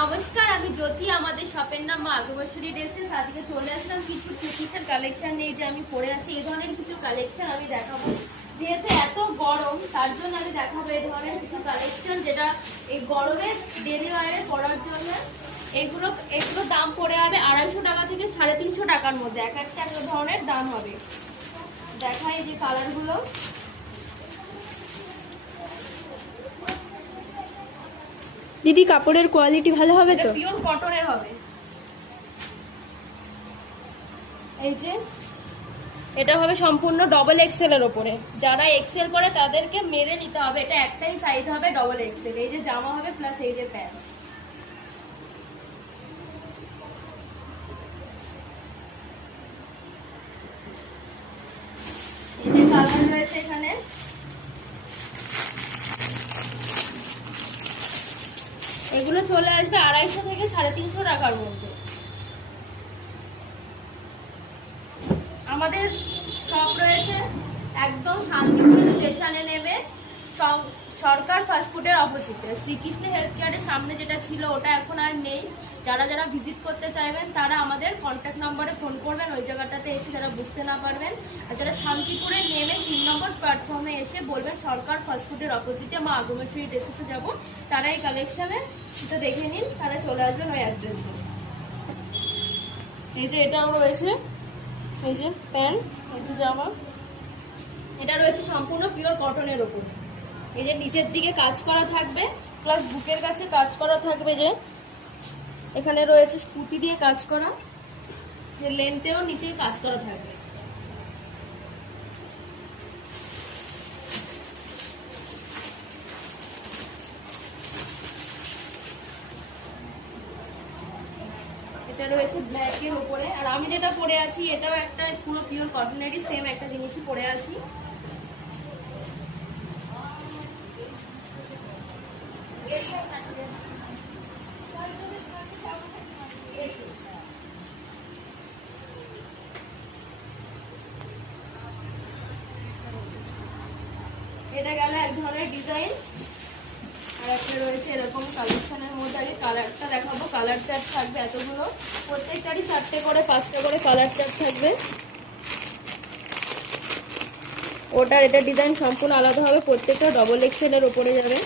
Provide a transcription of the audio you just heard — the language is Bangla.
নমস্কার, আমি জ্যোতি। আমাদের শপের নাম মা আগমশ্বরী ড্রেসেস। আজকে চলে আসলাম কিছু থ্রি-পিসের কালেকশন নিয়ে। যে আমি পরে আছি এই ধরনের কিছু কালেকশন আমি দেখাবো। যেহেতু এত গরম তার জন্য আমি দেখাবো এই ধরনের কিছু কালেকশন, যেটা এই গরমে ডেলি ওয়ারে পরার জন্য। এগুলো দাম পড়ে যাবে 250 টাকা থেকে 350 টাকার মধ্যে। এক একটা এক ধরনের দাম হবে। দেখাই যে কালারগুলো। দিদি, কাপড়ের কোয়ালিটি ভালো হবে তো? পিওর কটনের হবে। এই যে এটা হবে সম্পূর্ণ ডবল এক্সেল এর উপরে। যারা এক্সেল পরে তাদেরকে মেরে নিতে হবে। এটা একটাই সাইজ হবে ডবল এক্সেল। এই যে জামা হবে প্লাস এই যে প্যান্ট। এই যে কালার রয়েছে এখানে। এগুলো চলে আসবে 250 থেকে 350 টাকার মধ্যে। আমাদের শপ রয়েছে একদম শান্তিপুর স্টেশনে নেমে সরকার ফাস্টফুডের অপোজিটে। শ্রীকৃষ্ণ হেলথ কেয়ারের সামনে যেটা ছিল ওটা এখন আর নেই। যারা যারা ভিজিট করতে চাইবেন তারা আমাদের কন্ট্যাক্ট নম্বরে ফোন করবেন, ওই জায়গাটাতে এসে যারা বুঝতে না পারবেন। আর যারা শান্তিপুরে নেমে 3 নম্বর প্ল্যাটফর্মে এসে বলবেন সরকার ফাস্টফুডের অপোজিটে মা আগমশ্বরী ড্রেসেসে যাবো, তারা এই কালেকশনে এটা দেখে নিন, তারা চলে আসবেন ওই অ্যাড্রেসে। এই যে এটাও রয়েছে, এই যে প্যান্ট, এই যে জামা। এটা রয়েছে সম্পূর্ণ পিওর কটনের উপরে। এই যে নিচের দিকে কাজ করা থাকবে, প্লাস বুকের কাছে কাজ করা থাকবে। যে এখানে রয়েছে পুঁতি দিয়ে কাজ করা, যে লেন্থেও নিচে কাজ করা থাকবে। এটা রয়েছে ব্ল্যাকের উপরে। আর আমি যেটা পরে আছি এটাও একটা পুরো পিওর কটনেরই সেম একটা জিনিসই পরে আছি। এটা গেল এক ধরনের ডিজাইন। আর একটা রয়েছে এরকম কালেকশনের মধ্যে। আগে কালারটা দেখাবো। কালার চার্ট থাকবে এতগুলো, প্রত্যেকটারই 4টে করে 5টা করে কালার চার্ট থাকবে। ওটার এটা ডিজাইন সম্পূর্ণ আলাদা হবে, প্রত্যেকটা ডবল এক্সেল এর উপরে যাবে।